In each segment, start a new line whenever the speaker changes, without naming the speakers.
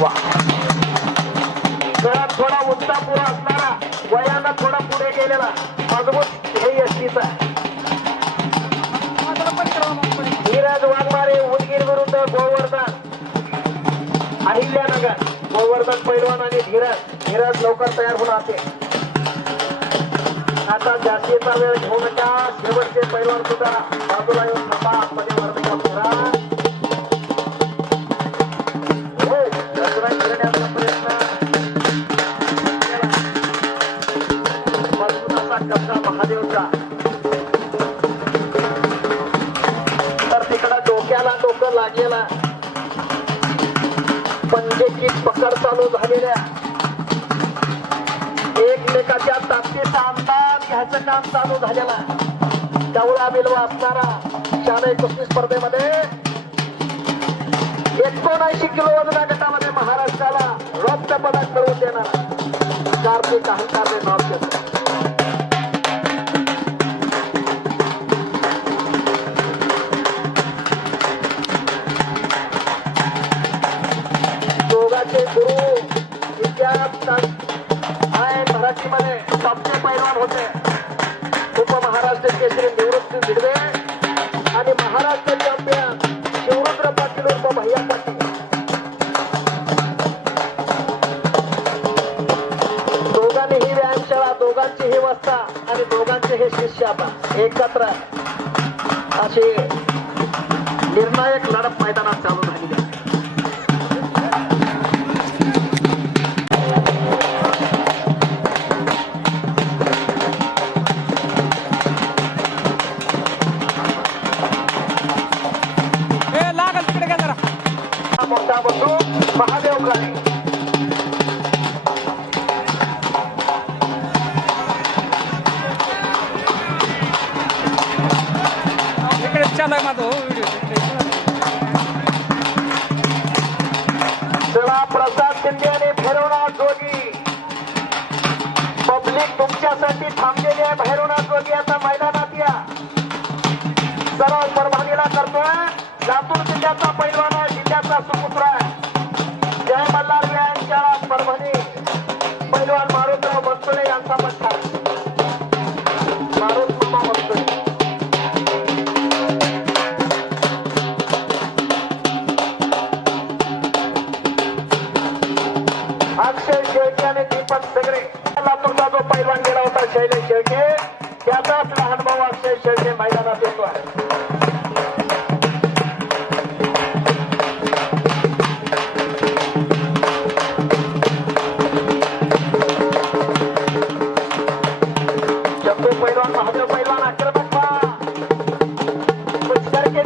वा घरात थोडा उत्साहपूर असणारा वयानं थोडा पुढे गेलेला मजबूत हे यष्टीचा धीरज वाघमारे उदगीर विरुद्ध गोवर्धन. अहिल्यानगर गोवर्धन पैलवान आणि धीरज. धीरज लवकर तयार होऊन असे आता जास्तीचा वेळ घेऊ नका शेवटचे पैलवान सुद्धा बाजूला येऊन थांबा. आतमध्ये पुरा डोकं पंजेची पकड चालू झालेल्या. एकमेकाच्या ताकदीचा अंदाज घ्यायचं काम चालू झालेला. तेवढा बिलवा असणारा शालेय कुस्ती स्पर्धेमध्ये एकोणऐंशी किलो वजना गटामध्ये महाराष्ट्राला रौप्य पदक मिळवून देणार कार्तिक अहंकार नाव घेतो निवृत्ती भिडवे आणि महाराष्ट्र चॅम्पियन शिवरुद्र पाटील उर्फ भैया पाटील. दोघांनीही व्यायामशाळा दोघांची ही वस्ता आणि दोघांचे हे शिष्य आता एकत्र अशी निर्णायक लढत मैदानात चालू झालेली आणि दीपक लातूरचा जो पैलवान गेला होता शैलेश शेळके त्याचाच लहान भाऊ अक्षय शेळके मैदानात येतो आहे.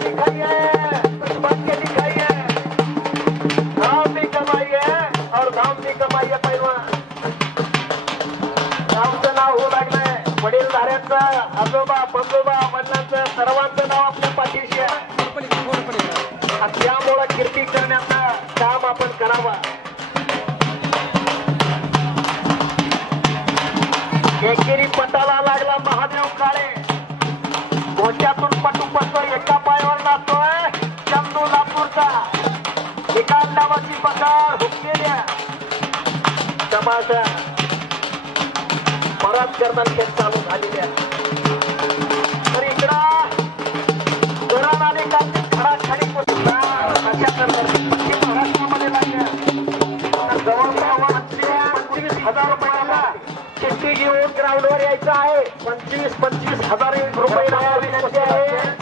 दिखाइए दिखाइए भी कमाई है और भी कमाई है धाऱ्यांचं आजोबा वडिलांचं सर्वांचं नाव आपल्या पाठीशी आहे. आणि त्यामुळं कीर्ती करण्याचं काम आपण करावं. एकेरी पटाला लागला महादेव काळे. गोट्यातून पटू पटतो एका पायावर नाचतोय चंदू लातूरचा. एकाच नावाची पकड परत चालू झालेल्या तर इकडं आणि खडाखडी महाराष्ट्रामध्ये लागल्या जवळपास पंचवीस हजार रुपयाला चिठ्ठी घेऊन ग्राउंडवर यायचं आहे. पंचवीस पंचवीस हजार रुपये लावा आहे.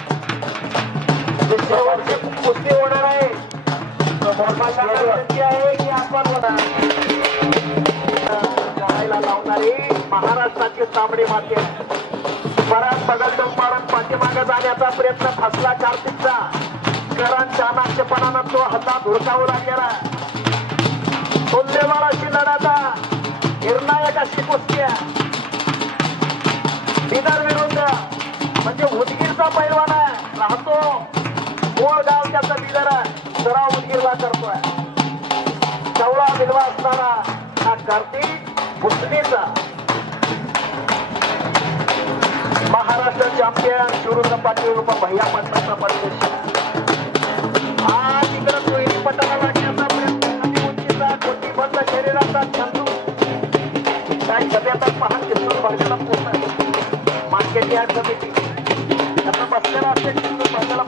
कुस्ती होणार आहे. आहे की आपण होणार करायला लावणारी महाराष्ट्राची तांबडी माती. परत बगल मारून पाठीमागे जाण्याचा प्रयत्न फसला कार्तिकचा. कारण चाणाक्षपणानं तो हातात हुडकावू लागलेला. तुल्यबळ अशी लढाचा निर्णायक अशी कुस्ती आहे बिदर विरुद्ध म्हणजे उदगीरचा पैलवान आहे राहतो. मूळ गाव त्याचा बिदर आहे. सराव उदगीरला करतोय. चवळा बिलवा असणारा हा कार्तिक भुसणीचा महाराष्ट्र चॅम्पियन शिवरुद्र पाटील रूप भैया पटनाचा परदेश आज इकडं सोयरी पटाला लागण्याचा प्रयत्न उंचीचा पुढे जातात चंदू काय भरलेला मार्केट यार्ड समिती. त्यांना बसलेला असते भरलेला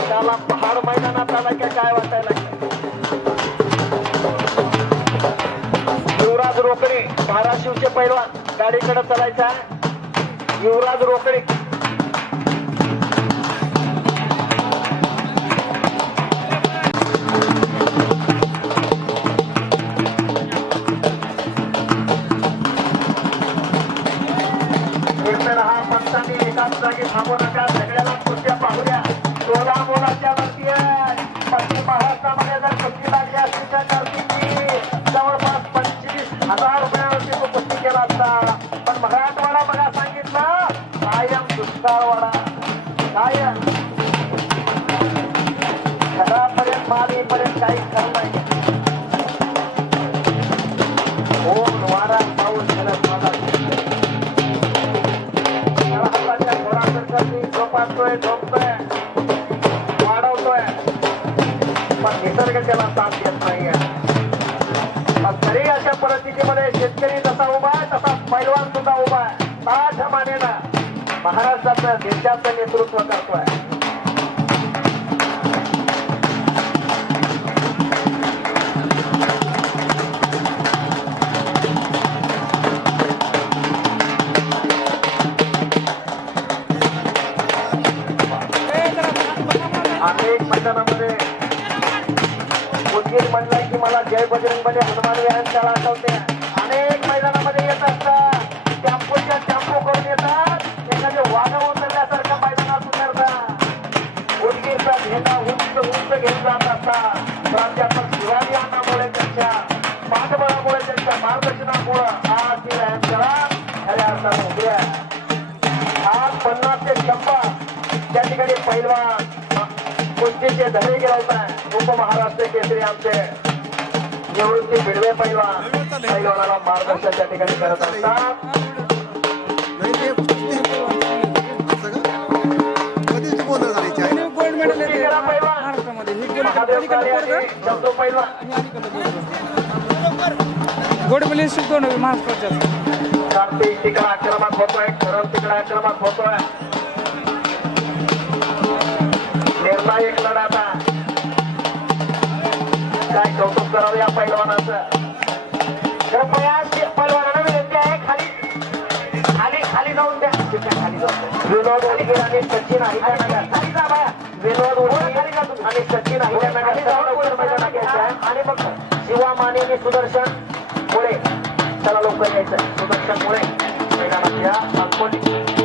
त्याला पहाड मैदानात आला की काय वाटायला लागतं युवराज रोकडे धाराशिवचे पैलवान गाडीकडे चालायचा युवराज रोकडे. घरापर्यंत काही खरं नाही ओम वारा पाऊस जलद मला हाताच्या घोडासारखा मी झोपातोय झोपतोय वाढवतोय. पण निसर्ग त्याला साथ देत नाहीये मग तरी अशा परिस्थितीमध्ये शेतकरी जसा उभा आहे तसा पैलवान सुद्धा उभा आहे ताठ मानेनं महाराष्ट्राचं देशाचं नेतृत्व करतोय की बजरंग बली हनुमान विहारांच्याला आठवते. अनेक मैदानामध्ये येत असतात. टॅम्पोच्या टॅम्पो करून येतात. एखादे वाघा उतरल्यासारख्या मैदानात उतरतात. उदगीरचा घेता उंच उंच घेऊन जात असतात. प्राध्यापक शिवाजी अण्णामुळे त्यांच्या पाठबळामुळे त्यांच्या मार्गदर्शनामुळे आज ही व्यायामशाळा खऱ्या अर्थानं उभी आहे. आज पन्नास ते शंभर. त्या ठिकाणी पहिलवान कुस्तीचे धडे गिरवत आहे उपमहाराष्ट्र केसरी आमचे. निवृत्ती बिडवे पैलवान पैलवानाला मार्गदर्शन त्या ठिकाणी करत असतात.
मेडल शिकतो ना महाराष्ट्राच्या
कार्तिक तिकडे आक्रमक होतोय खरं तिकडे आक्रमक होतोय. निर्णायक लढाता करावं या पैलवानाचं. कृपया पैलवानाला विनंती आहे खाली खाली खाली जाऊन द्या. खाली जाऊन. विनोद उडगीर आणि सचिन अहिल्यानगर खाली जा बाया. विनोद उडगीर आणि सचिन आहे. आणि मग शिवा माने आणि सुदर्शन मुळे चला लवकर यायचं सुदर्शन मुळे मैदानात या